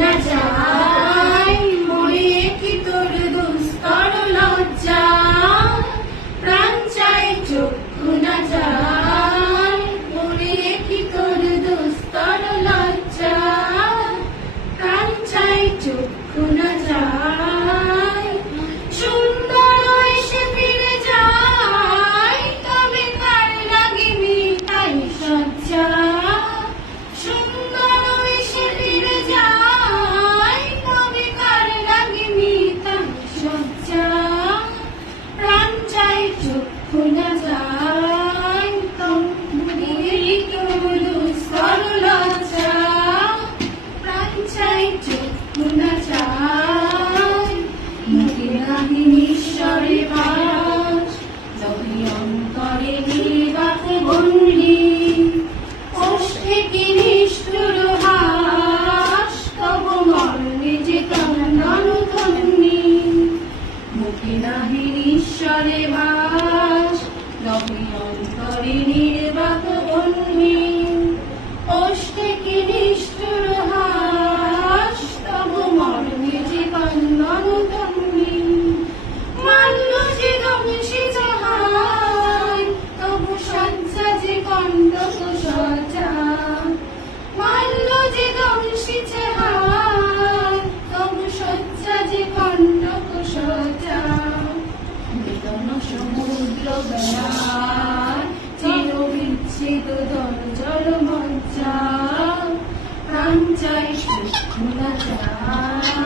না যায়, মরে কি তোর দুস্তর লজ্জা, প্রাণ চাই চক্ষু না যায়, মরে কি তোর দুস্তর লজ্জা, প্রাণ চাই চক্ষু না যায়। সুন্দর এসে ফিরে যায়, তবে কার লাগে মিঠাই সজ্জা, সুন্দর এসে ফিরে যায়, তবে কার লাগে মিঠাই সজ্জা, প্রাণ চাই চক্ষু না যায়, তবে তোর দুস্তর লজ্জা, প্রাণ চাই চক্ষু না যায়। মুখে নাহি ঈশ্বরে বাস, যবে অন্তরে নির্বাক বন্দি, ওষ্ঠে কি নিষ্ঠুর হাস, তব মরণে যে কান্দন ধন্যি। মুখে নাহি ঈশ্বরে বাস, যবে অন্তরে নির্বাক বন্দি, ওষ্ঠে কি নিষ্ঠুর হাস, তব মরণে যে কান্দন ধন্যি। মাল্য যে দংশি যাহাই, তবু সজ্জা যে কণ্টক সজ্জা, মাল্য যে দংশি যাহাই, তবু সজ্জা যে কণ্টক সজ্জা। বেদন সমুদ্র বেড়ায়, চির বিচ্ছেদ জল মজ্জা, প্রাণ চাই চক্ষু না যায়।